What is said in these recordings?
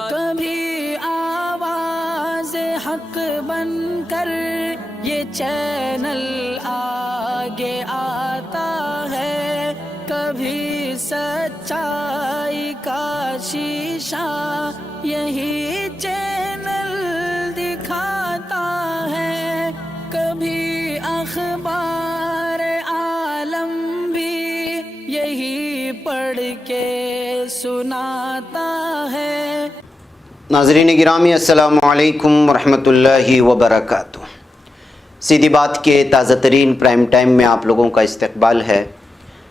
کبھی آواز حق بن کر یہ چینل آگے آتا ہے، کبھی سچائی کا شیشہ یہی چینل دکھاتا ہے، کبھی اخبار عالم بھی یہی پڑھ کے سناتا ہے۔ ناظرین گرامی السلام علیکم ورحمۃ اللہ وبرکاتہ۔ سیدھی بات کے تازہ ترین پرائم ٹائم میں آپ لوگوں کا استقبال ہے۔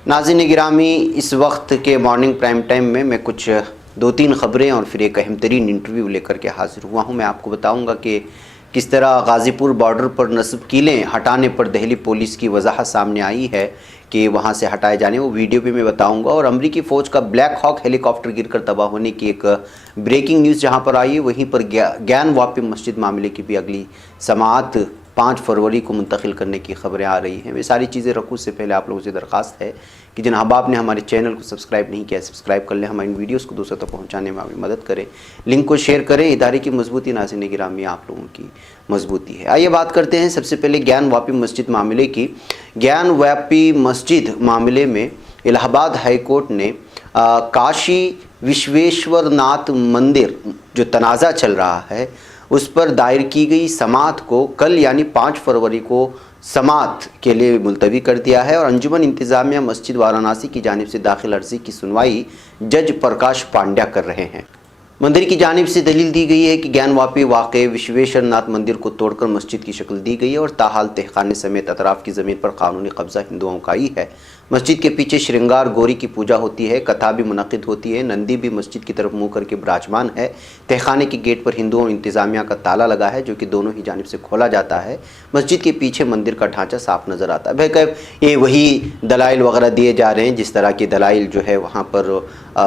ناظرین گرامی، اس وقت کے مارننگ پرائم ٹائم میں کچھ دو تین خبریں اور پھر ایک اہم ترین انٹرویو لے کر کے حاضر ہوا ہوں۔ میں آپ کو بتاؤں گا کہ کس طرح غازی پور بارڈر پر نصب کیلیں ہٹانے پر دہلی پولیس کی وضاحت سامنے آئی ہے کہ وہاں سے ہٹائے جانے، وہ ویڈیو بھی میں بتاؤں گا، اور امریکی فوج کا بلیک ہاک ہیلی کاپٹر گر کر تباہ ہونے کی ایک بریکنگ نیوز جہاں پر آئی ہے، وہیں پر گیان واپی مسجد معاملے کی بھی اگلی سماعت 5 فروری کو منتقل کرنے کی خبریں آ رہی ہیں۔ یہ ساری چیزیں رکھوں سے پہلے آپ لوگوں سے درخواست ہے کہ جن احباب نے ہمارے چینل کو سبسکرائب نہیں کیا، سبسکرائب کر لیں، ہماری ویڈیوز کو دوسروں تک پہنچانے میں ہماری مدد کریں، لنک کو شیئر کریں۔ ادارے کی مضبوطی ناظرین گرامی آپ لوگوں کی مضبوطی ہے۔ آئیے بات کرتے ہیں سب سے پہلے گیان واپی مسجد معاملے کی۔ گیان واپی مسجد معاملے میں الہ آباد ہائی کورٹ نے کاشی وشویشور ناتھ مندر جو تنازع چل رہا ہے اس پر دائر کی گئی سماعت کو کل یعنی 5 فروری کو سماعت کے لیے ملتوی کر دیا ہے، اور انجمن انتظامیہ مسجد وارانسی کی جانب سے داخل عرضی کی سنوائی جج پرکاش پانڈیا کر رہے ہیں۔ مندر کی جانب سے دلیل دی گئی ہے کہ گیان واپی واقع وشویشور ناتھ مندر کو توڑ کر مسجد کی شکل دی گئی ہے اور تاحال تہخانے سمیت اطراف کی زمین پر قانونی قبضہ ہندوؤں کا ہی ہے۔ مسجد کے پیچھے شرنگار گوری کی پوجا ہوتی ہے، کتھا بھی منعقد ہوتی ہے، نندی بھی مسجد کی طرف منہ کر کے براجمان ہے۔ تہخانے کی گیٹ پر ہندوؤں انتظامیہ کا تالا لگا ہے جو کہ دونوں ہی جانب سے کھولا جاتا ہے۔ مسجد کے پیچھے مندر کا ڈھانچہ صاف نظر آتا ہے۔ بہرکیف یہ وہی دلائل وغیرہ دیے جا رہے ہیں جس طرح کے دلائل جو ہے وہاں پر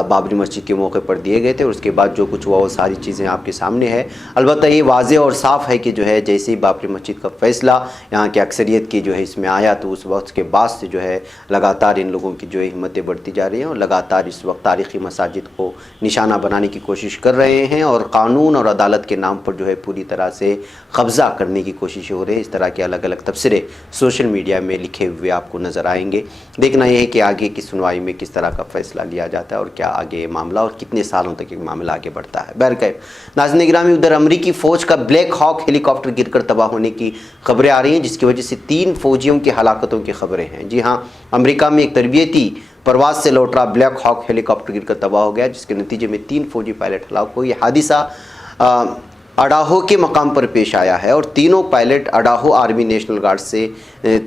بابری مسجد کے موقع پر دیے گئے تھے، اور اس کے بعد جو کچھ ہوا وہ ساری چیزیں آپ کے سامنے ہے۔ البتہ یہ واضح اور صاف ہے کہ جو ہے جیسے ہی بابری مسجد کا فیصلہ یہاں کی اکثریت کی جو ہے اس میں آیا تو اس وقت کے بعد سے جو ہے لگاتار ان لوگوں کی جو ہے ہمتیں بڑھتی جا رہی ہیں، اور لگاتار اس وقت تاریخی مساجد کو نشانہ بنانے کی کوشش کر رہے ہیں، اور قانون اور عدالت کے نام پر جو ہے پوری طرح سے قبضہ کرنے کی کوششیں ہو رہی ہیں۔ اس طرح کے الگ الگ تبصرے سوشل میڈیا میں لکھے ہوئے آپ کو نظر آئیں گے۔ دیکھنا یہ ہے کہ آگے کی سنوائی میں کس طرح کا فیصلہ لیا جاتا ہے اور کیا آگے یہ معاملہ اور کتنے سالوں تک یہ معاملہ آگے بڑھتا ہے۔ بہرکیف ناظرین گرامی، ادھر امریکی فوج کا بلیک ہاک ہیلی کاپٹر گر کر تباہ ہونے کی خبریں آ رہی ہیں جس کی وجہ سے 3 فوجیوں کی ہلاکتوں کی خبریں ہیں۔ جی ہاں، امریکہ میں ایک تربیتی پرواز سے لوٹ رہا بلیک ہاک ہیلی کاپٹر گر کر تباہ ہو گیا جس کے نتیجے میں 3 فوجی پائلٹ ہلاک ہوئے۔ یہ حادثہ اڈاہو کے مقام پر پیش آیا ہے اور تینوں پائلٹ اڈاہو آرمی نیشنل گارڈ سے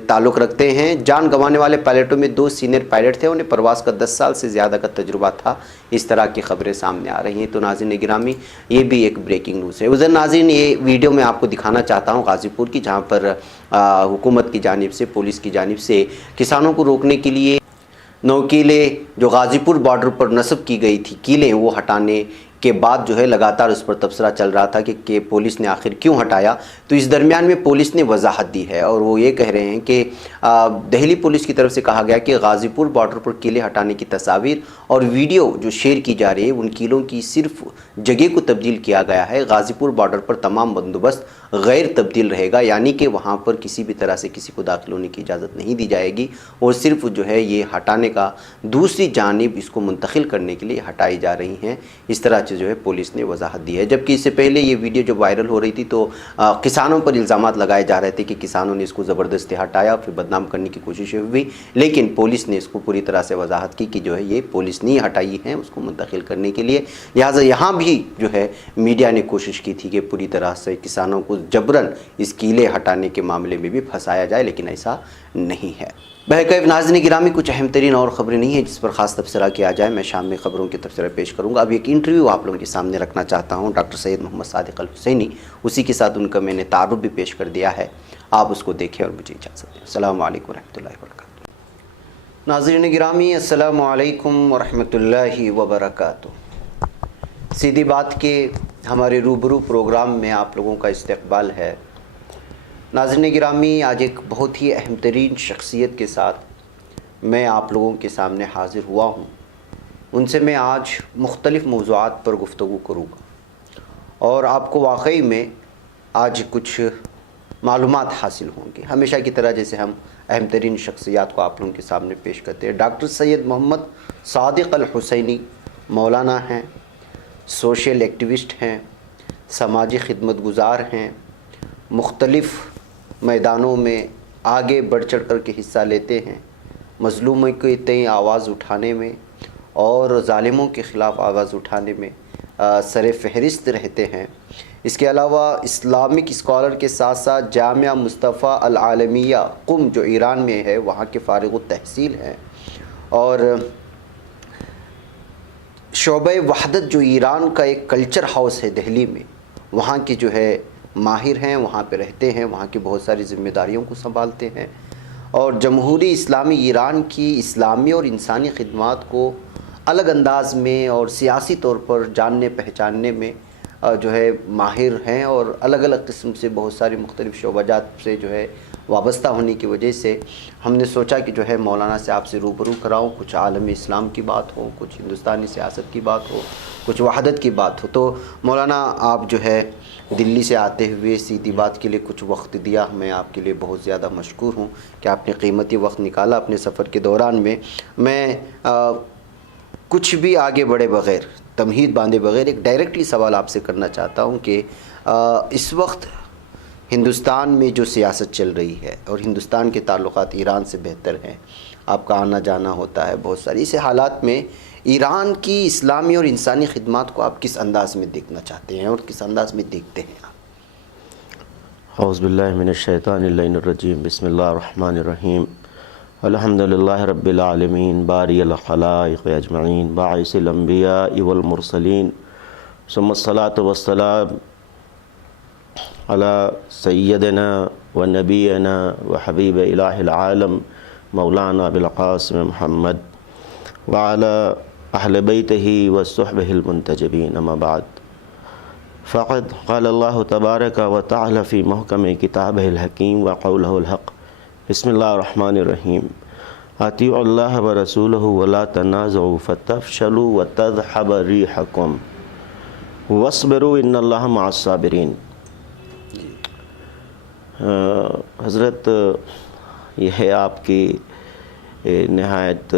تعلق رکھتے ہیں۔ جان گنوانے والے پائلٹوں میں 2 سینئر پائلٹ تھے، انہیں پرواز کا 10 سال سے زیادہ کا تجربہ تھا۔ اس طرح کی خبریں سامنے آ رہی ہیں۔ تو ناظرین گرامی، یہ بھی ایک بریکنگ نیوز ہے۔ ادھر ناظرین، یہ ویڈیو میں آپ کو دکھانا چاہتا ہوں غازی پور کی، جہاں پر حکومت کی جانب سے، پولیس کی جانب سے کسانوں کو روکنے کے لیے 9 کیلیں جو غازی پور بارڈر پر نصب کی گئی تھی کیلیں وہ ہٹانے کے بعد جو ہے لگاتار اس پر تبصرہ چل رہا تھا کہ پولیس نے آخر کیوں ہٹایا۔ تو اس درمیان میں پولیس نے وضاحت دی ہے اور وہ یہ کہہ رہے ہیں کہ دہلی پولیس کی طرف سے کہا گیا کہ غازی پور بارڈر پر کیلیں ہٹانے کی تصاویر اور ویڈیو جو شیئر کی جا رہی ہے ان کیلوں کی صرف جگہ کو تبدیل کیا گیا ہے۔ غازی پور بارڈر پر تمام بندوبست غیر تبدیل رہے گا، یعنی کہ وہاں پر کسی بھی طرح سے کسی کو داخل ہونے کی اجازت نہیں دی جائے گی، اور صرف جو ہے یہ ہٹانے کا دوسری جانب اس کو منتقل کرنے کے لیے ہٹائی جا رہی ہیں۔ اس طرح سے جو ہے پولیس نے وضاحت دی ہے۔ جبکہ اس سے پہلے یہ ویڈیو جب وائرل ہو رہی تھی تو کسانوں پر الزامات لگائے جا رہے تھے کہ کسانوں نے اس کو زبردستی ہٹایا، پھر بدنام کرنے کی کوششیں ہوئی، لیکن پولیس نے اس کو پوری طرح سے وضاحت کی کہ جو ہے یہ پولیس نہیں ہٹائی ہے اس کو منتقل کرنے کے لیے۔ لہٰذا یہاں بھی جو ہے میڈیا نے کوشش کی تھی کہ پوری طرح سے کسانوں کو جبراً اس کیلے ہٹانے کے معاملے میں بھی پھنسایا جائے، لیکن ایسا نہیں ہے۔ بہرکیف ناظرین گرامی، کچھ اہم ترین اور خبریں نہیں ہیں جس پر خاص تبصرہ کیا جائے۔ میں شام میں خبروں کے تبصرہ پیش کروں گا۔ اب ایک انٹرویو آپ لوگوں کے سامنے رکھنا چاہتا ہوں ڈاکٹر سید محمد صادق الحسینی، اسی کے ساتھ ان کا میں نے تعارف بھی پیش کر دیا ہے، آپ اس کو دیکھیں اور مجھے اجازت دیں۔ السلام علیکم ورحمۃ اللہ وبرکاتہ۔ ناظرین گرامی، السلام علیکم ورحمۃ اللہ وبرکاتہ۔ سیدھی بات کے ہمارے روبرو پروگرام میں آپ لوگوں کا استقبال ہے۔ ناظرین گرامی، آج ایک بہت ہی اہم ترین شخصیت کے ساتھ میں آپ لوگوں کے سامنے حاضر ہوا ہوں۔ ان سے میں آج مختلف موضوعات پر گفتگو کروں گا۔ اور آپ کو واقعی میں آج کچھ معلومات حاصل ہوں گی۔ ہمیشہ کی طرح جیسے ہم اہم ترین شخصیات کو آپ لوگوں کے سامنے پیش کرتے ہیں، ڈاکٹر سید محمد صادق الحسینی مولانا ہیں، سوشل ایکٹیوسٹ ہیں، سماجی خدمت گزار ہیں، مختلف میدانوں میں آگے بڑھ چڑھ کر کے حصہ لیتے ہیں، مظلوموں کے تئیں آواز اٹھانے میں اور ظالموں کے خلاف آواز اٹھانے میں سر فہرست رہتے ہیں۔ اس کے علاوہ اسلامک اسکالر کے ساتھ ساتھ جامعہ مصطفیٰ العالمیہ قم جو ایران میں ہے وہاں کے فارغ التحصیل ہیں، اور شعبہ وحدت جو ایران کا ایک کلچر ہاؤس ہے دہلی میں، وہاں کے جو ہے ماہر ہیں، وہاں پہ رہتے ہیں، وہاں کی بہت ساری ذمہ داریوں کو سنبھالتے ہیں، اور جمہوری اسلامی ایران کی اسلامی اور انسانی خدمات کو الگ انداز میں اور سیاسی طور پر جاننے پہچاننے میں جو ہے ماہر ہیں، اور الگ الگ قسم سے بہت ساری مختلف شعبہ جات سے جو ہے وابستہ ہونے کی وجہ سے ہم نے سوچا کہ جو ہے مولانا سے آپ سے روبرو کراؤں، کچھ عالم اسلام کی بات ہو، کچھ ہندوستانی سیاست کی بات ہو، کچھ وحدت کی بات ہو۔ تو مولانا آپ جو ہے دلی سے آتے ہوئے سیدھی بات کے لیے کچھ وقت دیا، میں آپ کے لیے بہت زیادہ مشکور ہوں کہ آپ نے قیمتی وقت نکالا اپنے سفر کے دوران میں۔ میں کچھ بھی آگے بڑھے بغیر، تمہید باندھے بغیر ایک ڈائریکٹلی سوال آپ سے کرنا چاہتا ہوں کہ اس وقت ہندوستان میں جو سیاست چل رہی ہے اور ہندوستان کے تعلقات ایران سے بہتر ہیں، آپ کا آنا جانا ہوتا ہے بہت ساری، اس حالات میں ایران کی اسلامی اور انسانی خدمات کو آپ کس انداز میں دیکھنا چاہتے ہیں اور کس انداز میں دیکھتے ہیں آپ؟ اعوذ باللہ من الشیطان اللعین الرجیم، بسم اللہ الرحمن الرحیم، الحمدللہ رب العالمین، باری الخلائق اجمعین، باعث الانبیاء والمرسلین، ثم الصلاة والسلام علی سیدنا و نبینا و حبیب الہ العالم مولانا بالقاسم محمد وعلی اہل بیتہ و صحبہ المنتجبین، اما بعد فقد قال اللہ تبارک و تعالی فی محکم کتابہ الحکیم و قولہ الحق، بسم اللہ الرحمن الرحیم، اطیعوا اللہ و رسولہ ولا تنازعوا فتفشلوا وتذہب ریحکم واصبروا ان اللہ مع الصابرین۔ حضرت، یہ ہے آپ کی نہایت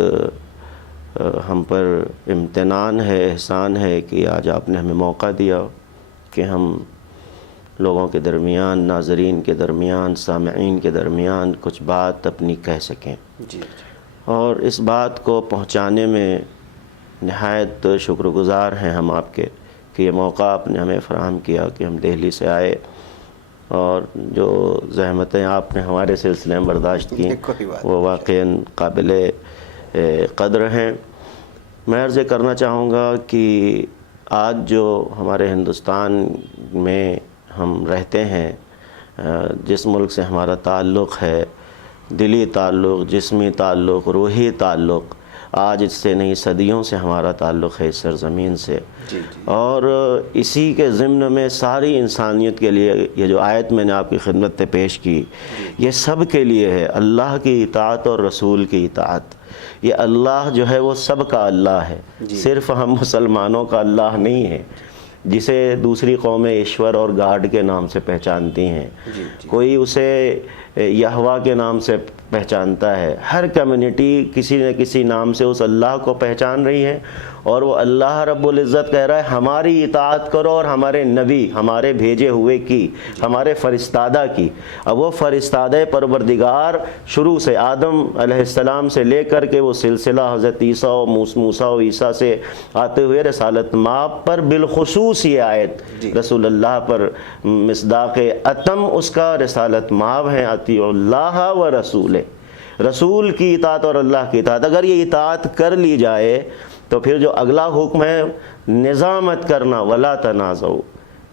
ہم پر امتنان ہے، احسان ہے کہ آج آپ نے ہمیں موقع دیا کہ ہم لوگوں کے درمیان، ناظرین کے درمیان، سامعین کے درمیان کچھ بات اپنی کہہ سکیں، اور اس بات کو پہنچانے میں نہایت شکر گزار ہیں ہم آپ کے کہ یہ موقع آپ نے ہمیں فراہم کیا کہ ہم دہلی سے آئے، اور جو زحمتیں آپ نے ہمارے سلسلے میں برداشت کی وہ واقعاً قابل قدر ہیں۔ میں عرض کرنا چاہوں گا کہ آج جو ہمارے ہندوستان میں ہم رہتے ہیں، جس ملک سے ہمارا تعلق ہے، دلی تعلق، جسمی تعلق، روحی تعلق، آج اس سے نہیں صدیوں سے ہمارا تعلق ہے اس سرزمین سے، اور اسی کے ضمن میں ساری انسانیت کے لیے یہ جو آیت میں نے آپ کی خدمت میں پیش کی، یہ سب کے لیے ہے، اللہ کی اطاعت اور رسول کی اطاعت۔ یہ اللہ جو ہے وہ سب کا اللہ ہے، صرف ہم مسلمانوں کا اللہ نہیں ہے، جسے دوسری قومیں ایشور اور گاڈ کے نام سے پہچانتی ہیں، کوئی اسے یہوہ کے نام سے پہچانتا ہے۔ ہر کمیونٹی کسی نہ کسی نام سے اس اللہ کو پہچان رہی ہے، اور وہ اللہ رب العزت کہہ رہا ہے ہماری اطاعت کرو اور ہمارے نبی، ہمارے بھیجے ہوئے کی، ہمارے فرستادہ کی۔ اب وہ فرستادہ پروردگار شروع سے آدم علیہ السلام سے لے کر کے وہ سلسلہ حضرت عیسیٰ و موسیٰ و عیسیٰ سے آتے ہوئے رسالت مآب پر بالخصوص یہ آیت رسول اللہ پر مصداق اتم اس کا رسالت مآب ہے، اطیعوا اللہ و رسولہ، رسول کی اطاعت اور اللہ کی اطاعت۔ اگر یہ اطاعت کر لی جائے تو پھر جو اگلا حکم ہے نزاع مت کرنا، ولا تنازعوا،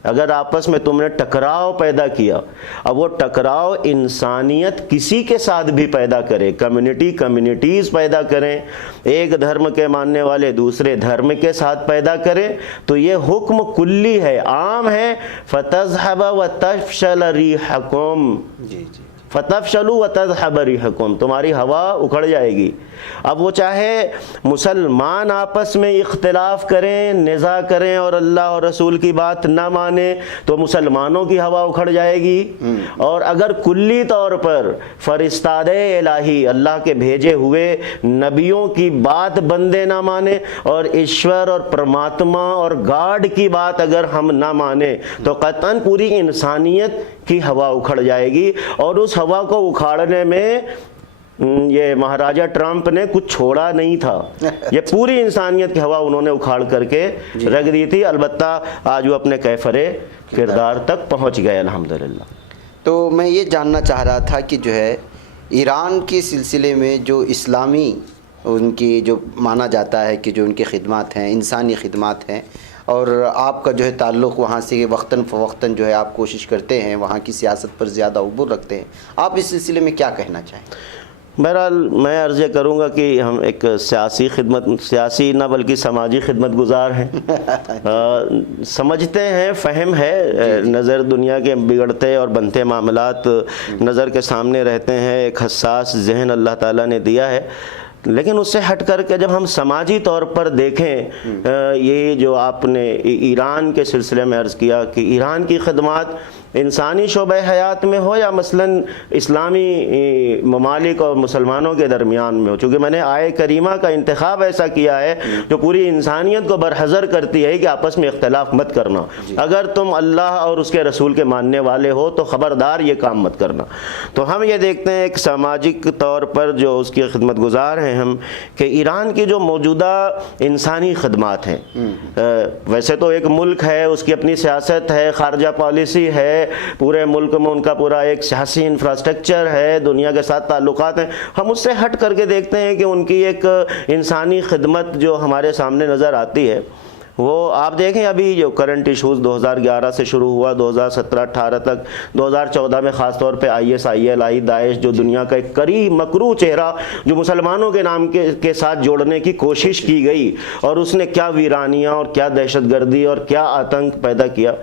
اگر آپس میں تم نے ٹکراؤ پیدا کیا، اب وہ ٹکراؤ انسانیت کسی کے ساتھ بھی پیدا کرے، کمیونٹیز پیدا کریں، ایک دھرم کے ماننے والے دوسرے دھرم کے ساتھ پیدا کریں، تو یہ حکم کلی ہے، عام ہے، فَتَذْهَبَ وَتَفْشَلَ رِيحَكُمْ، فتفشلوا وتذهب ريحكم، تمہاری ہوا اکھڑ جائے گی۔ اب وہ چاہے مسلمان آپس میں اختلاف کریں، نزاع کریں اور اللہ اور رسول کی بات نہ مانیں تو مسلمانوں کی ہوا اکھڑ جائے گی، اور اگر کلی طور پر فرستادہ الہی اللہ کے بھیجے ہوئے نبیوں کی بات بندے نہ مانیں اور ایشور اور پرماتما اور گاڈ کی بات اگر ہم نہ مانیں تو قطعاً پوری انسانیت کی ہوا اکھڑ جائے گی۔ اور اس ہوا کو اکھاڑنے میں یہ مہاراجہ ٹرمپ نے کچھ چھوڑا نہیں تھا، یہ پوری انسانیت کی ہوا انہوں نے اکھاڑ کر کے رکھ دی تھی۔ البتہ آج وہ اپنے کیفر کردار تک پہنچ گئے الحمدللہ۔ تو میں یہ جاننا چاہ رہا تھا کہ جو ہے ایران کے سلسلے میں جو اسلامی ان کی جو مانا جاتا ہے کہ جو ان کی خدمات ہیں، انسانی خدمات ہیں، اور آپ کا جو ہے تعلق وہاں سے وقتاً فوقتاً جو ہے آپ کوشش کرتے ہیں، وہاں کی سیاست پر زیادہ عبور رکھتے ہیں، آپ اس سلسلے میں کیا کہنا چاہیں؟ بہرحال میں عرض کروں گا کہ ہم ایک سیاسی نہ بلکہ سماجی خدمت گزار ہیں، سمجھتے ہیں، فہم ہے، نظر دنیا کے بگڑتے اور بنتے معاملات نظر کے سامنے رہتے ہیں، ایک حساس ذہن اللہ تعالیٰ نے دیا ہے، لیکن اس سے ہٹ کر کے جب ہم سماجی طور پر دیکھیں، یہ جو آپ نے ایران کے سلسلے میں عرض کیا کہ ایران کی خدمات انسانی شعبہ حیات میں ہو یا مثلاً اسلامی ممالک اور مسلمانوں کے درمیان میں ہو، چونکہ میں نے آئے کریمہ کا انتخاب ایسا کیا ہے جو پوری انسانیت کو برحذر کرتی ہے کہ آپس میں اختلاف مت کرنا، اگر تم اللہ اور اس کے رسول کے ماننے والے ہو تو خبردار یہ کام مت کرنا۔ تو ہم یہ دیکھتے ہیں ایک سماجک طور پر جو اس کی خدمت گزار ہیں ہم، کہ ایران کی جو موجودہ انسانی خدمات ہیں، ویسے تو ایک ملک ہے، اس کی اپنی سیاست ہے، خارجہ پالیسی ہے، پورے ملک میں ان کا پورا ایک سیاسی انفراسٹرکچر ہے، دنیا کے ساتھ تعلقات ہیں، ہم اس سے ہٹ کر کے دیکھتے ہیں کہ ان کی ایک انسانی خدمت جو ہمارے سامنے نظر آتی ہے، وہ آپ دیکھیں ابھی جو کرنٹ ایشوز 2011 سے شروع ہوا 2017-18 تک، 2014 میں خاص طور پہ ISIL داعش جو دنیا کا ایک قریب مکروہ چہرہ جو مسلمانوں کے نام کے ساتھ جوڑنے کی کوشش کی گئی، اور اس نے کیا ویرانیاں اور کیا دہشت گردی اور کیا آتنک پیدا کیا۔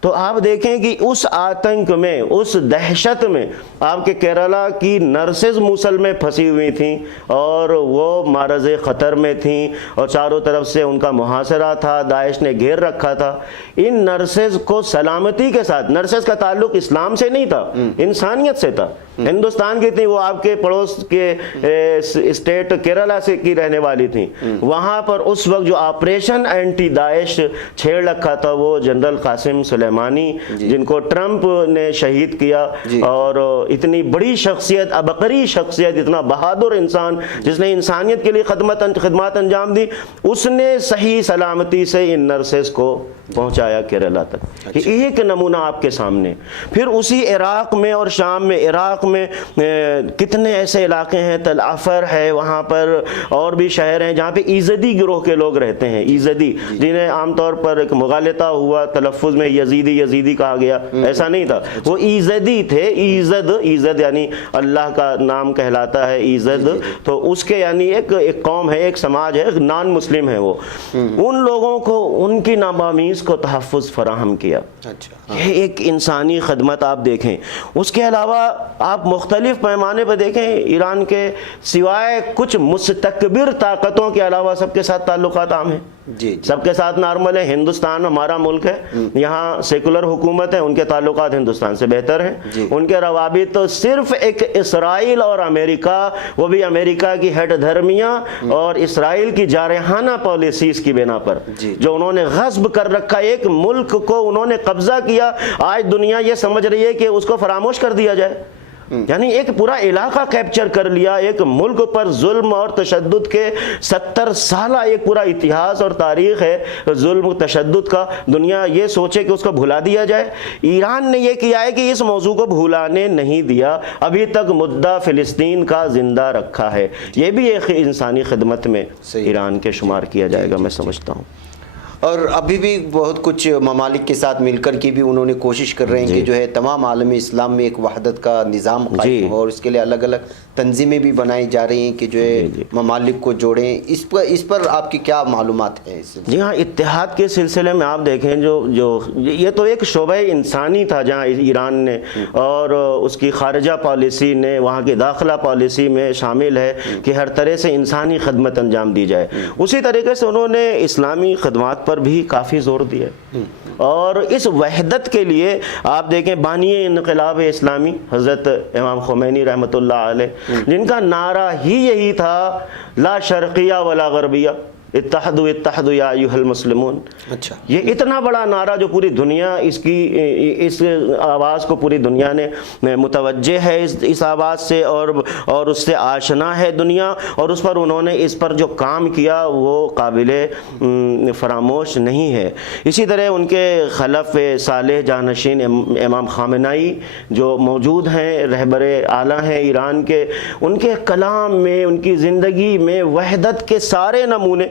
تو آپ دیکھیں کہ اس آتنک میں، اس دہشت میں آپ کے کیرلا کی نرسز موصل میں پھنسی ہوئی تھیں اور وہ معرض خطر میں تھیں اور چاروں طرف سے ان کا محاصرہ تھا، داعش نے گھیر رکھا تھا۔ ان نرسز کو سلامتی کے ساتھ، نرسز کا تعلق اسلام سے نہیں تھا، انسانیت سے تھا، ہندوستان کی تھیں، وہ آپ کے پڑوس کے اسٹیٹ کیرلا سے کی رہنے والی تھیں، وہاں پر اس وقت جو آپریشن اینٹی داعش چھیڑ رکھا تھا وہ جنرل قاسم سلیمانی، جن کو ٹرمپ نے شہید کیا، اور اتنی بڑی شخصیت، عبقری شخصیت، اتنا بہادر انسان جس نے انسانیت کے لیے خدمات انجام دی، اس نے صحیح سلامتی سے ان نرسز کو پہنچایا کیرلا تک۔ ایک نمونہ آپ کے سامنے۔ پھر اسی عراق میں اور شام میں، عراق میں کتنے ایسے علاقے ہیں، تل عفر ہے وہاں پر، اور بھی شہر ہیں جہاں پہ ایزدی گروہ کے لوگ رہتے ہیں، ایزدی جنہیں عام طور پر ایک مغالطہ ہوا تلفظ میں یزیدی کہا گیا، ایسا نہیں تھا، وہ ایزدی تھے۔ ایزد یعنی اللہ کا نام کہلاتا ہے، ایزد تو اس کے یعنی ایک قوم ہے، ایک سماج ہے، ایک نان مسلم ہے وہ، ان لوگوں کو ان کی نامامیز کو تحفظ فراہم کیا۔ یہ ایک انسانی خدمت آپ دیکھیں۔ اس کے علاوہ آپ مختلف پیمانے پر دیکھیں، ایران کے سوائے کچھ مستکبر طاقتوں کے علاوہ سب کے ساتھ تعلقات عام ہیں، سب کے ساتھ نارمل ہے۔ ہندوستان ہمارا ملک ہے، یہاں سیکولر حکومت ہے، ان کے تعلقات ہندوستان سے بہتر ہیں، ان کے روابط تو صرف ایک اسرائیل اور امریکہ، وہ بھی امریکہ کی ہٹ دھرمیاں اور اسرائیل کی جارحانہ پالیسیز کی بنا پر، جو انہوں نے غصب کر رکھا، ایک ملک کو انہوں نے قبضہ کیا، آج دنیا یہ سمجھ رہی ہے کہ اس کو فراموش کر دیا جائے، یعنی ایک پورا علاقہ کیپچر کر لیا، ایک ملک پر ظلم اور تشدد کے 70 سالہ ایک پورا اتہاس اور تاریخ ہے ظلم و تشدد کا، دنیا یہ سوچے کہ اس کو بھلا دیا جائے۔ ایران نے یہ کیا ہے کہ اس موضوع کو بھولانے نہیں دیا، ابھی تک مدعا فلسطین کا زندہ رکھا ہے، یہ بھی ایک انسانی خدمت میں ایران کے شمار کیا جائے گا، میں سمجھتا ہوں۔ اور ابھی بھی بہت کچھ ممالک کے ساتھ مل کر کی بھی انہوں نے کوشش کر رہے ہیں کہ جو ہے تمام عالم اسلام میں ایک وحدت کا نظام قائم ہو، اور اس کے لیے الگ الگ تنظیمیں بھی بنائی جا رہی ہیں کہ جو ہے ممالک کو جوڑیں، اس پر آپ کی کیا معلومات ہیں؟ جی ہاں، اتحاد کے سلسلے میں آپ دیکھیں جو یہ تو ایک شعبہ انسانی تھا جہاں ایران نے اور اس کی خارجہ پالیسی نے وہاں کی داخلہ پالیسی میں شامل ہے کہ ہر طرح سے انسانی خدمت انجام دی جائے، اسی طریقے سے انہوں نے اسلامی خدمات پر بھی کافی زور دیا، اور اس وحدت کے لیے آپ دیکھیں بانی انقلاب اسلامی حضرت امام خمینی رحمۃ اللہ علیہ، جن کا نعرہ ہی یہی تھا لا شرقیہ ولا غربیہ، اتحدوا اتحدوا یا ایھا المسلمون۔ اچھا، یہ اتنا بڑا نعرہ جو پوری دنیا اس آواز کو پوری دنیا نے متوجہ ہے اس آواز سے اور اس سے آشنا ہے دنیا، اور اس پر انہوں نے اس پر جو کام کیا وہ قابل فراموش نہیں ہے۔ اسی طرح ان کے خلف صالح جانشین امام خامنائی جو موجود ہیں، رہبر اعلیٰ ہیں ایران کے، ان کے کلام میں، ان کی زندگی میں وحدت کے سارے نمونے،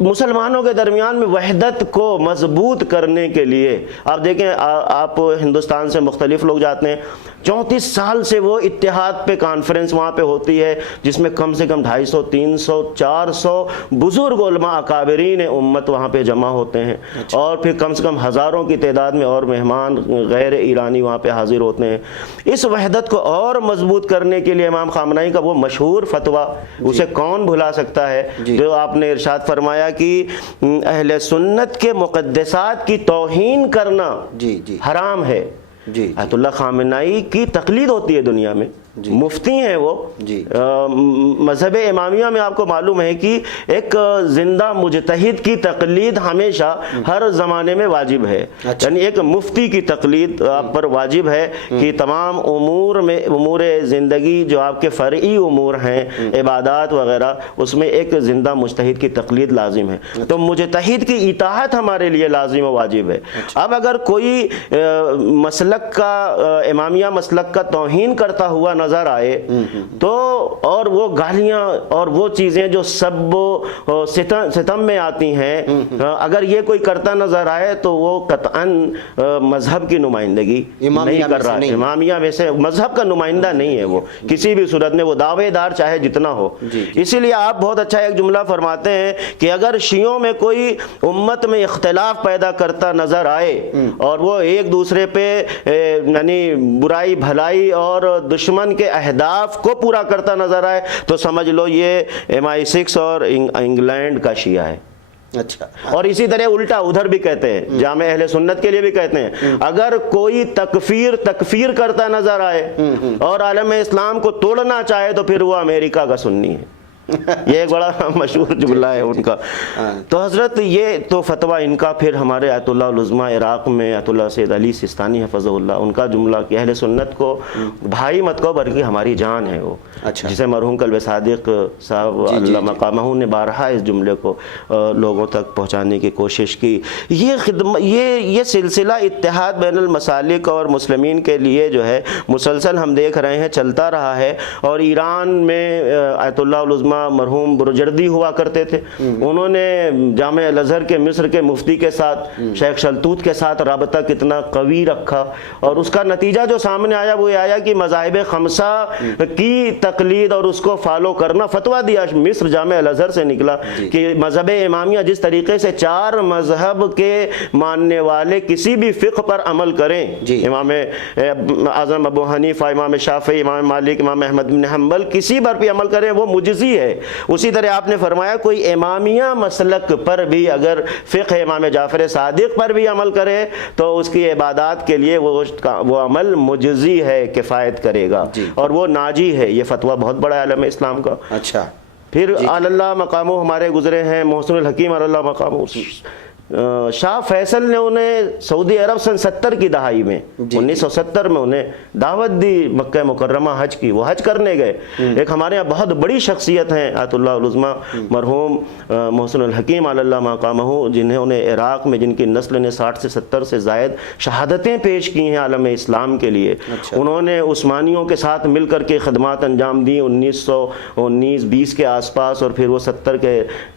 مسلمانوں کے درمیان میں وحدت کو مضبوط کرنے کے لیے آپ دیکھیں، آپ ہندوستان سے مختلف لوگ جاتے ہیں، 34 سال سے وہ اتحاد پہ کانفرنس وہاں پہ ہوتی ہے جس میں کم سے کم 250 300 400 بزرگ علماء اکابرین امت وہاں پہ جمع ہوتے ہیں، اور پھر کم سے کم ہزاروں کی تعداد میں اور مہمان غیر ایرانی وہاں پہ حاضر ہوتے ہیں۔ اس وحدت کو اور مضبوط کرنے کے لیے امام خامنائی کا وہ مشہور فتویٰ، اسے کون بھلا سکتا ہے، جو آپ نے ارشاد فرمایا کہ اہل سنت کے مقدسات کی توہین کرنا حرام ہے۔ آیت اللہ خامنائی کی تقلید ہوتی ہے دنیا میں، مفتی ہیں وہ، مذہب امامیہ میں آپ کو معلوم ہے کہ ایک زندہ مجتہد کی تقلید ہمیشہ ہر زمانے میں واجب ہے، یعنی ایک مفتی کی تقلید آپ پر واجب ہے کہ تمام امور زندگی جو آپ کے فرعی امور ہیں، عبادات وغیرہ، اس میں ایک زندہ مجتہد کی تقلید لازم ہے، تو مجتہد کی اطاعت ہمارے لیے لازم و واجب ہے۔ اب اگر کوئی مسلک کا، امامیہ مسلک کا توہین کرتا ہوا نظر آئے تو، اور وہ گالیاں اور وہ چیزیں جو سب و ستم میں آتی ہیں، اگر یہ کوئی کرتا نظر آئے تو وہ قطعاً مذہب کی نمائندگی نہیں کر رہا ہے، امامیہ ویسے مذہب کا نمائندہ نہیں ہے وہ کسی بھی صورت میں، وہ دعوے دار چاہے جتنا ہو۔ اسی لیے آپ بہت اچھا ایک جملہ فرماتے ہیں کہ اگر شیعوں میں کوئی امت میں اختلاف پیدا کرتا نظر آئے اور وہ ایک دوسرے پہ یعنی برائی بھلائی اور دشمن کے اہداف کو پورا کرتا نظر آئے تو سمجھ لو یہ MI6 اور انگلینڈ کا شیعہ ہے۔ اچھا، اور اسی طرح الٹا ادھر بھی کہتے ہیں، جامع اہل سنت کے لیے بھی کہتے ہیں، اگر کوئی تکفیر کرتا نظر آئے اور عالم اسلام کو توڑنا چاہے تو پھر وہ امریکہ کا سنی ہے۔ یہ ایک بڑا مشہور جملہ ہے ان کا۔ تو حضرت یہ تو فتویٰ ان کا، پھر ہمارے آیت اللہ العظمہ عراق میں آیت اللہ سید علی سستانی حفظہ اللہ، ان کا جملہ کہ اہل سنت کو بھائی مت کو بلکہ ہماری جان ہے وہ، جسے مرحوم قلب صادق صاحب اللہ مقامہ نے بارہا اس جملے کو لوگوں تک پہنچانے کی کوشش کی۔ یہ سلسلہ اتحاد بین المسالک اور مسلمین کے لیے جو ہے مسلسل ہم دیکھ رہے ہیں چلتا رہا ہے، اور ایران میں آیت اللہ العظمہ مرحوم برجردی ہوا کرتے تھے، انہوں نے جامع الازہر کے مصر کے مفتی کے ساتھ، شیخ شلتوت کے ساتھ رابطہ کتنا قوی رکھا، اور اس کا نتیجہ جو سامنے آیا وہ یہ آیا کہ مذاہب خمسہ کی تقلید اور اس کو فالو کرنا، فتویٰ دیا مصر جامع الازہر سے نکلا کہ مذہب امامیہ جس طریقے سے 4 مذہب کے ماننے والے کسی بھی فقہ پر عمل کریں، امام اعظم ابو حنیفہ، امام شافعی، امام مالک، امام احمد بن حنبل، کسی پر بھی عمل کریں وہ مجزی ہے۔ اسی طرح آپ نے فرمایا کوئی امامیہ مسلک پر بھی اگر فقہ امام جعفر صادق پر بھی عمل کرے تو اس کی عبادات کے لیے وہ عمل مجزی ہے، کفایت کرے گا اور وہ ناجی ہے۔ یہ فتویٰ بہت بڑا عالم اسلام کا۔ اچھا، پھر اللہ مقامو ہمارے گزرے ہیں محسن الحکیم اللہ مقامو، شاہ فیصل نے انہیں سعودی عرب سن 70 کی دہائی میں 1970 میں انہیں دعوت دی مکہ مکرمہ حج کی، وہ حج کرنے گئے۔ ایک ہمارے یہاں بہت بڑی شخصیت ہیں آیت اللہ العظمہ مرحوم محسن الحکیم اللہ مقامہ، جنہوں نے عراق میں، جن کی نسل نے 60 سے 70 سے زائد شہادتیں پیش کی ہیں عالم اسلام کے لیے، انہوں نے عثمانیوں کے ساتھ مل کر کے خدمات انجام دی 1919-20 کے آس پاس، اور پھر وہ 70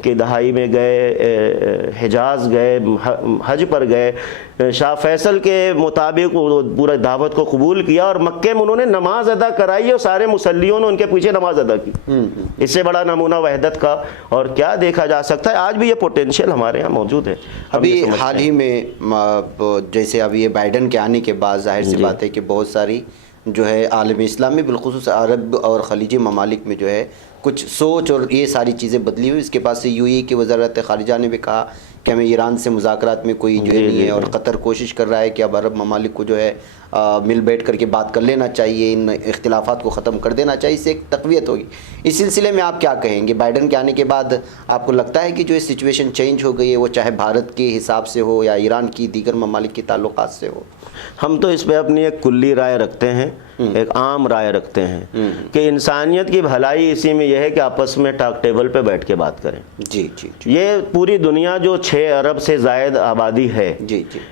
کی دہائی میں گئے، حجاز گئے، گئے, حج پر گئے, شاہ فیصل کے مطابق وہ پورا دعوت کو قبول کیا اور مکے میں انہوں نے نماز ادا کرائی اور سارے مسلیوں نے ان کے پیچھے نماز ادا کی. اس سے بڑا نمونہ وحدت کا اور کیا دیکھا جا سکتا ہے. آج بھی یہ پوٹینشیل ہمارے یہاں موجود ہے. ابھی حال ہی میں جیسے اب یہ بائیڈن کے آنے کے بعد ظاہر سی بات ہے کہ بہت ساری جو ہے عالم اسلامی بالخصوص عرب اور خلیجی ممالک میں جو ہے کچھ سوچ اور یہ ساری چیزیں بدلی ہوئی. اس کے پاس سے UAE کی وزارت خارجہ نے بھی کہا کہ ہمیں ایران سے مذاکرات میں کوئی جو ہے نہیں ہے, اور قطر کوشش کر رہا ہے کہ اب عرب ممالک کو جو ہے مل بیٹھ کر کے بات کر لینا چاہیے, ان اختلافات کو ختم کر دینا چاہیے, اس سے ایک تقویت ہوگی. اس سلسلے میں آپ کیا کہیں گے؟ بائیڈن کے آنے کے بعد آپ کو لگتا ہے کہ جو سچویشن چینج ہو گئی ہے وہ چاہے بھارت کے حساب سے ہو یا ایران کی دیگر ممالک کے تعلقات سے ہو؟ ہم تو اس پہ اپنی ایک کلی رائے رکھتے ہیں, ایک عام رائے رکھتے ہیں کہ انسانیت کی بھلائی اسی میں یہ ہے کہ آپس میں ٹاک ٹیبل پہ بیٹھ کے بات کریں. جی جی. یہ پوری دنیا جو 6 ارب سے زائد آبادی ہے,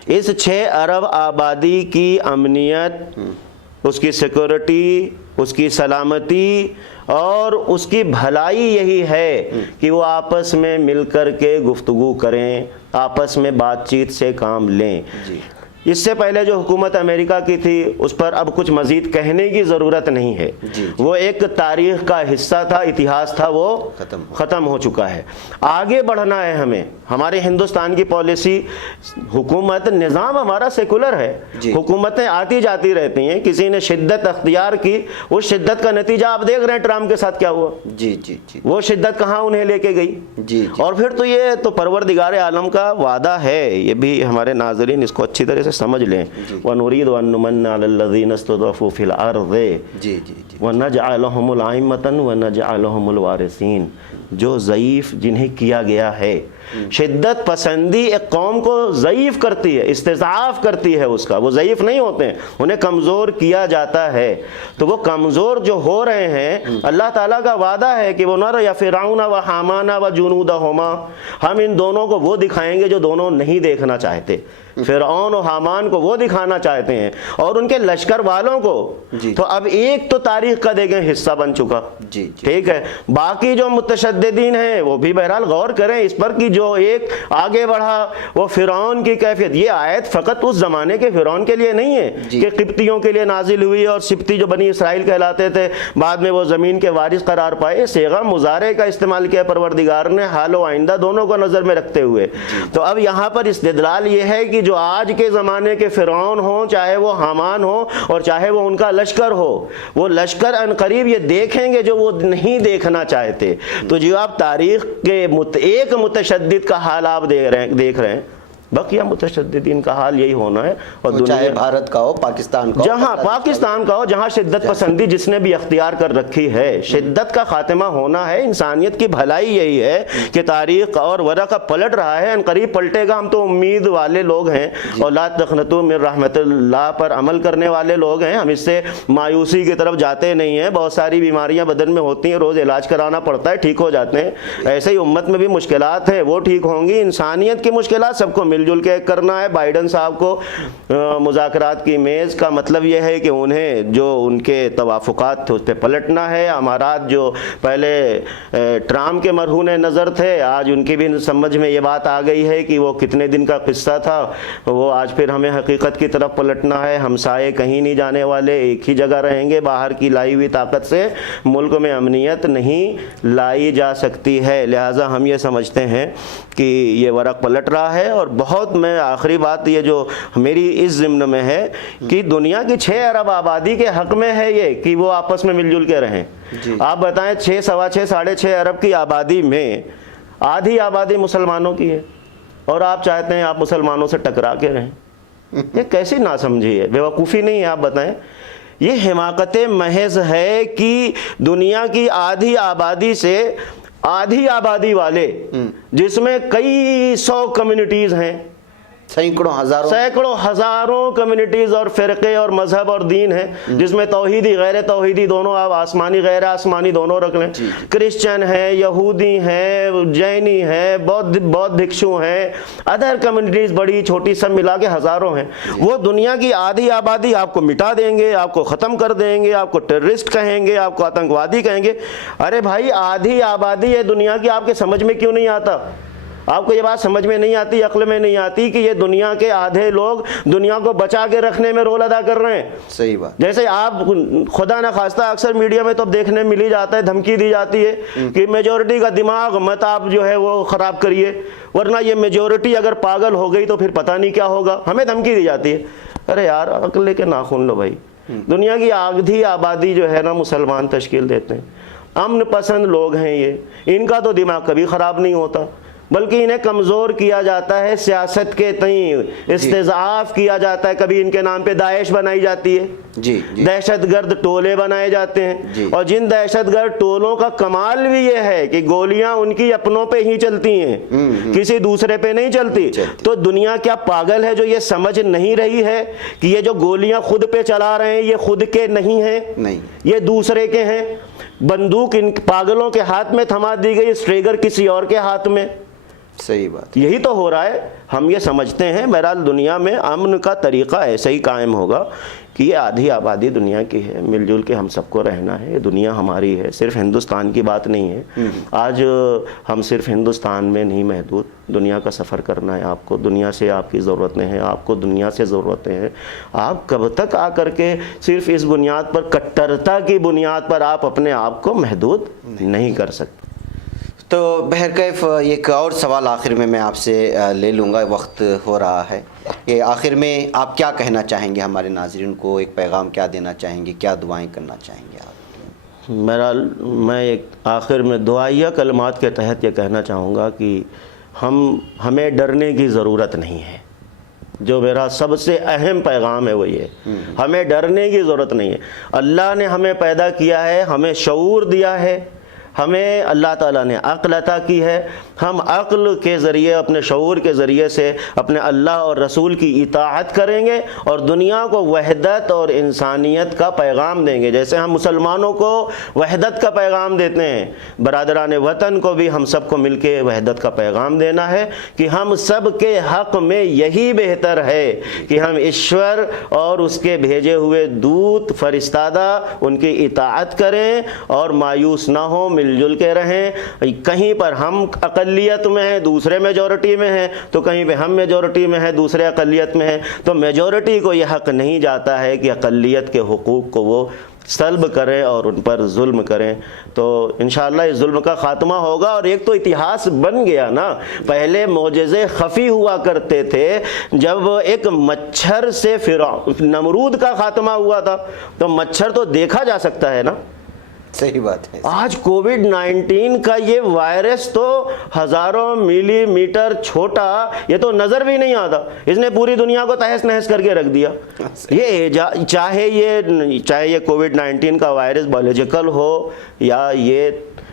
اس 6 ارب آبادی کی امنیت, اس کی سیکورٹی, اس کی سلامتی اور اس کی بھلائی یہی ہے کہ وہ آپس میں مل کر کے گفتگو کریں, آپس میں بات چیت سے کام لیں. اس سے پہلے جو حکومت امریکہ کی تھی اس پر اب کچھ مزید کہنے کی ضرورت نہیں ہے. وہ ایک تاریخ کا حصہ تھا, اتہاس تھا, وہ ختم ہو چکا ہے. آگے بڑھنا ہے ہمیں. ہمارے ہندوستان کی پالیسی, حکومت نظام ہمارا سیکولر ہے, حکومتیں آتی جاتی رہتی ہیں. کسی نے شدت اختیار کی, اس شدت کا نتیجہ آپ دیکھ رہے ہیں ٹرمپ کے ساتھ کیا ہوا. وہ شدت کہاں انہیں لے کے گئی. اور پھر تو یہ تو پروردگار عالم کا وعدہ ہے, یہ بھی ہمارے ناظرین اس کو اچھی طرح سے سمجھ لیں. وَنُرِيدُ أَن نُمَنَّ عَلَى الَّذِينَ اسْتُضْعِفُوا فِي الْأَرْضِ وَنَجْعَلَهُمُ الْأَئِمَّةَ وَنَجْعَلَهُمُ الْوَارِثِينَ. جو ضعیف جنہیں کیا گیا ہے, شدت پسندی ایک قوم کو ضعیف کرتی ہے, استضعاف کرتی ہے اس کا. وہ ضعیف نہیں ہوتے ہیں, انہیں کمزور کیا جاتا ہے. تو وہ کمزور جو ہو رہے ہیں, اللہ تعالیٰ کا وعدہ ہے کہ وہ نر یا فرعون و حامان و جنودہما, ہم ان دونوں کو وہ دکھائیں گے جو دونوں نہیں دیکھنا چاہتے. فرعون و حامان کو وہ دکھانا چاہتے ہیں اور ان کے لشکر والوں کو. تو اب ایک تو تاریخ کا دیکھیں حصہ بن چکا. ٹھیک ہے, باقی جو متشددین ہیں وہ بھی بہرحال غور کریں اس پر کہ جو ایک آگے بڑھا وہ فرعون کی کیفیت. یہ آیت فقط اس زمانے کے فرعون کے لیے نہیں ہے کہ قبطیوں کے لیے نازل ہوئی اور سبطی جو بنی اسرائیل کہلاتے تھے بعد میں وہ زمین کے وارث قرار پائے. صیغہ مضارع کا استعمال کیا پروردگار نے حال و آئندہ دونوں کو نظر میں رکھتے ہوئے. تو اب یہاں پر استدلال یہ ہے کہ جو آج کے زمانے کے فرعون ہوں, چاہے وہ حامان ہو اور چاہے وہ ان کا لشکر ہو, وہ لشکر ان قریب یہ دیکھیں گے جو وہ نہیں دیکھنا چاہتے. تو جو آپ تاریخ کے ایک متشدد کا حال آپ دیکھ رہے ہیں, بقیہ متشددین کا حال یہی ہونا ہے. اور چاہے بھارت کا ہو, پاکستان کا ہو, جہاں پاکستان کا ہو, جہاں شدت پسندی جس نے بھی اختیار کر رکھی ہے, شدت کا خاتمہ ہونا ہے. انسانیت کی بھلائی یہی ہے کہ تاریخ اور ورقہ پلٹ رہا ہے, ان قریب پلٹے گا. ہم تو امید والے لوگ ہیں اور لا تقنطوا من رحمت اللہ پر عمل کرنے والے لوگ ہیں. ہم اس سے مایوسی کی طرف جاتے نہیں ہیں. بہت ساری بیماریاں بدن میں ہوتی ہیں, روز علاج کرانا پڑتا ہے, ٹھیک ہو جاتے ہیں. ایسے ہی امت میں بھی مشکلات ہیں, وہ ٹھیک ہوں گی. انسانیت کی مشکلات سب کو مل جل کے کرنا ہے. بائیڈن صاحب کو مذاکرات کی میز کا مطلب یہ ہے کہ انہیں جو ان کے توافقات تھے اس پہ پلٹنا ہے. امارات جو پہلے ٹرمپ کے مرہون نظر تھے, آج ان کی بھی سمجھ میں یہ بات آ گئی ہے کہ وہ کتنے دن کا قصہ تھا, وہ آج پھر ہمیں حقیقت کی طرف پلٹنا ہے. ہمسائے کہیں نہیں جانے والے, ایک ہی جگہ رہیں گے. باہر کی لائی ہوئی طاقت سے ملک میں امنیت نہیں لائی جا سکتی ہے. لہٰذا ہم یہ سمجھتے ہیں کہ یہ ورق پلٹ رہا ہے. اور بہت میں آخری بات یہ جو میری اس ضمن میں ہے کہ دنیا کی 6 ارب آبادی کے حق میں ہے یہ کہ وہ آپس میں مل جل کے رہیں. آپ بتائیں 6 سوا 6 ساڑھے 6 ارب کی آبادی میں آدھی آبادی مسلمانوں کی ہے اور آپ چاہتے ہیں آپ مسلمانوں سے ٹکرا کے رہیں. یہ کیسی ناسمجھی ہے, بیوقوفی نہیں ہے. آپ بتائیں, یہ حماقت محض ہے کہ دنیا کی آدھی آبادی سے آدھی آبادی والے, جس میں کئی 100 کمیونٹیز ہیں, سینکڑوں ہزاروں کمیونٹیز اور فرقے اور مذہب اور دین ہیں, جس میں توحیدی غیر توحیدی دونوں, آپ آسمانی غیر آسمانی دونوں رکھ لیں. کرسچن ہیں, یہودی ہیں, جینی ہیں, بودھ بھکشو ہیں, ادر کمیونٹیز بڑی چھوٹی سب ملا کے ہزاروں ہیں. وہ دنیا کی آدھی آبادی آپ کو مٹا دیں گے, آپ کو ختم کر دیں گے, آپ کو ٹیررسٹ کہیں گے, آپ کو آتنکوادی کہیں گے. ارے بھائی, آدھی آبادی ہے دنیا کی, آپ کے سمجھ میں کیوں نہیں آتا؟ آپ کو یہ بات سمجھ میں نہیں آتی, عقل میں نہیں آتی کہ یہ دنیا کے آدھے لوگ دنیا کو بچا کے رکھنے میں رول ادا کر رہے ہیں. صحیح بات. جیسے آپ خدا نہ خواستہ اکثر میڈیا میں تو اب دیکھنے مل ہی جاتا ہے, دھمکی دی جاتی ہے کہ میجورٹی کا دماغ مت آپ جو ہے وہ خراب کریے, ورنہ یہ میجورٹی اگر پاگل ہو گئی تو پھر پتہ نہیں کیا ہوگا. ہمیں دھمکی دی جاتی ہے. ارے یار عقل لے کے ناخن لو بھائی. دنیا کی آدھی آبادی جو ہے نا مسلمان تشکیل دیتے ہیں, امن پسند لوگ ہیں یہ, ان کا تو دماغ کبھی خراب نہیں ہوتا, بلکہ انہیں کمزور کیا جاتا ہے, سیاست کے تئیں استضعاف کیا جاتا ہے. کبھی ان کے نام پہ داعش بنائی جاتی ہے, دہشت گرد ٹولے بنائے جاتے ہیں, اور جن دہشت گرد ٹولوں کا کمال بھی یہ ہے کہ گولیاں ان کی اپنوں پہ ہی چلتی ہیں, کسی دوسرے پہ نہیں چلتی. تو دنیا کیا پاگل ہے جو یہ سمجھ نہیں رہی ہے کہ یہ جو گولیاں خود پہ چلا رہے ہیں یہ خود کے نہیں ہیں, یہ دوسرے کے ہیں. بندوق ان پاگلوں کے ہاتھ میں تھما دی گئی, اسٹریگر کسی اور کے ہاتھ میں. صحیح بات. یہی تو ہو رہا ہے. ہم یہ سمجھتے ہیں بہرحال دنیا میں امن کا طریقہ ایسے ہی قائم ہوگا کہ یہ آدھی آبادی دنیا کی ہے, مل جل کے ہم سب کو رہنا ہے. دنیا ہماری ہے, صرف ہندوستان کی بات نہیں ہے. آج ہم صرف ہندوستان میں نہیں محدود, دنیا کا سفر کرنا ہے آپ کو. دنیا سے آپ کی ضرورتیں ہیں, آپ کو دنیا سے ضرورتیں ہیں. آپ کب تک آ کر کے صرف اس بنیاد پر, کٹرتا کی بنیاد پر آپ اپنے آپ کو محدود نہیں کر سکتے. تو بہرکیف ایک اور سوال آخر میں آپ سے لے لوں گا, وقت ہو رہا ہے. کہ آخر میں آپ کیا کہنا چاہیں گے ہمارے ناظرین کو, ایک پیغام کیا دینا چاہیں گے, کیا دعائیں کرنا چاہیں گے آپ؟ میں ایک آخر میں دعائیہ کلمات کے تحت یہ کہنا چاہوں گا کہ ہمیں ڈرنے کی ضرورت نہیں ہے. جو میرا سب سے اہم پیغام ہے وہ یہ, ہمیں ڈرنے کی ضرورت نہیں ہے. اللہ نے ہمیں پیدا کیا ہے, ہمیں شعور دیا ہے, ہمیں اللہ تعالیٰ نے عقل عطا کی ہے. ہم عقل کے ذریعے, اپنے شعور کے ذریعے سے اپنے اللہ اور رسول کی اطاعت کریں گے اور دنیا کو وحدت اور انسانیت کا پیغام دیں گے. جیسے ہم مسلمانوں کو وحدت کا پیغام دیتے ہیں, برادران وطن کو بھی ہم سب کو مل کے وحدت کا پیغام دینا ہے کہ ہم سب کے حق میں یہی بہتر ہے کہ ہم ایشور اور اس کے بھیجے ہوئے دودت فرستادہ ان کی اطاعت کریں اور مایوس نہ ہوں, مل جل کے رہیں. کہیں پر ہم اقلیت میں ہیں, دوسرے میجورٹی میں ہیں, تو کہیں پہ ہم میجورٹی میں ہیں, دوسرے اقلیت میں ہیں. تو میجورٹی کو یہ حق نہیں جاتا ہے کہ اقلیت کے حقوق کو وہ سلب کریں اور ان پر ظلم کریں. تو انشاءاللہ اس ظلم کا خاتمہ ہوگا. اور ایک تو اتہاس بن گیا نا, پہلے معجزے خفی ہوا کرتے تھے. جب ایک مچھر سے نمرود کا خاتمہ ہوا تھا تو مچھر تو دیکھا جا سکتا ہے نا. صحیح بات ہے. آج کووڈ-19 کا یہ وائرس تو ہزاروں ملی میٹر چھوٹا, یہ تو نظر بھی نہیں آتا, اس نے پوری دنیا کو تہس نہس کر کے رکھ دیا. یہ چاہے یہ کووڈ-19 کا وائرس بایولوجیکل ہو یا یہ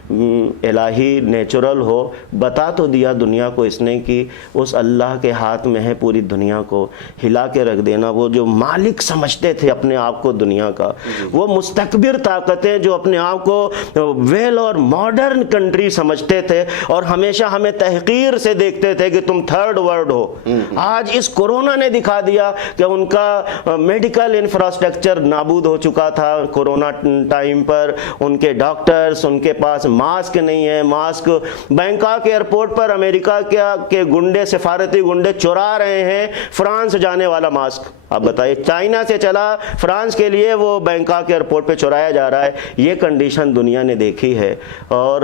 الہی نیچرل ہو, بتا تو دیا دنیا کو اس نے کہ اس اللہ کے ہاتھ میں ہے پوری دنیا کو ہلا کے رکھ دینا. وہ جو مالک سمجھتے تھے اپنے آپ کو دنیا کا, وہ مستکبر طاقتیں جو اپنے آپ کو ویل اور ماڈرن کنٹری سمجھتے تھے اور ہمیشہ ہمیں تحقیر سے دیکھتے تھے کہ تم تھرڈ ورلڈ ہو, آج اس کورونا نے دکھا دیا کہ ان کا میڈیکل انفراسٹرکچر نابود ہو چکا تھا. کورونا ٹائم پر ان کے ڈاکٹرز, ان کے پاس ماسک نہیں ہے. ماسک بینکاک ایئرپورٹ پر امریکہ کے گنڈے, سفارتی گنڈے چرا رہے ہیں فرانس جانے والا ماسک. آپ بتائیے, چائنا سے چلا فرانس کے لیے وہ بینکاک ایئرپورٹ پہ چرایا جا رہا ہے. یہ کنڈیشن دنیا نے دیکھی ہے اور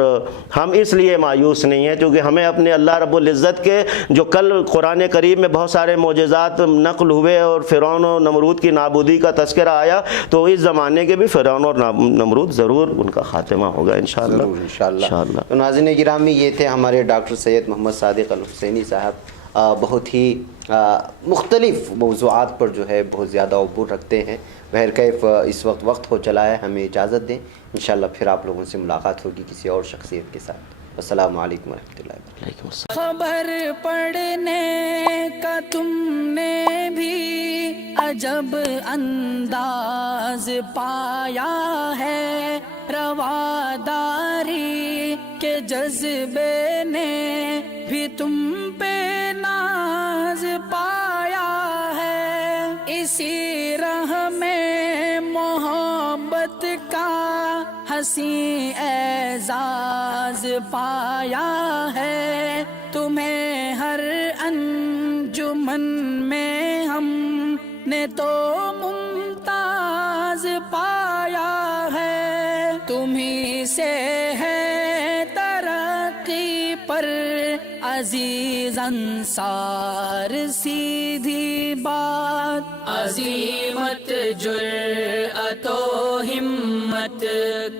ہم اس لیے مایوس نہیں ہیں کیونکہ ہمیں اپنے اللہ رب العزت کے جو کل قرآن کریم میں بہت سارے معجزات نقل ہوئے اور فرعون و نمرود کی نابودی کا تذکرہ آیا, تو اس زمانے کے بھی فرعون اور نمرود ضرور ان کا خاتمہ ہوگا انشاءاللہ. تو ناظرین گرامی, یہ تھے ہمارے ڈاکٹر سید محمد صادق الحسینی صاحب. بہت ہی مختلف موضوعات پر جو ہے بہت زیادہ عبور رکھتے ہیں. بہرکیف اس وقت ہو چلا ہے, ہمیں اجازت دیں. انشاءاللہ پھر آپ لوگوں سے ملاقات ہوگی کسی اور شخصیت کے ساتھ. السلام علیکم ورحمۃ اللہ وبرکاتہ. خبر پڑھنے کا تم نے بھی عجب انداز پایا ہے, رواداری کے جذبے نے بھی تم پہ ناز پایا ہے. اسی راہ میں محبت کا حسین اعزاز پایا ہے. تو تمہیں ہر انجمن میں ہم نے تو ممتاز پایا ہے، تمہیں سے ہے ترقی پر عزیز انصار سیدھی بات، عظیمت جرأت و ہمت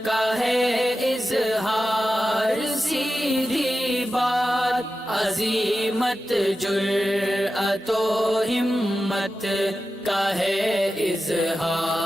کا ہے اظہار سیدھی بات، عظیمت جرأت و ہمت کا ہے اظہار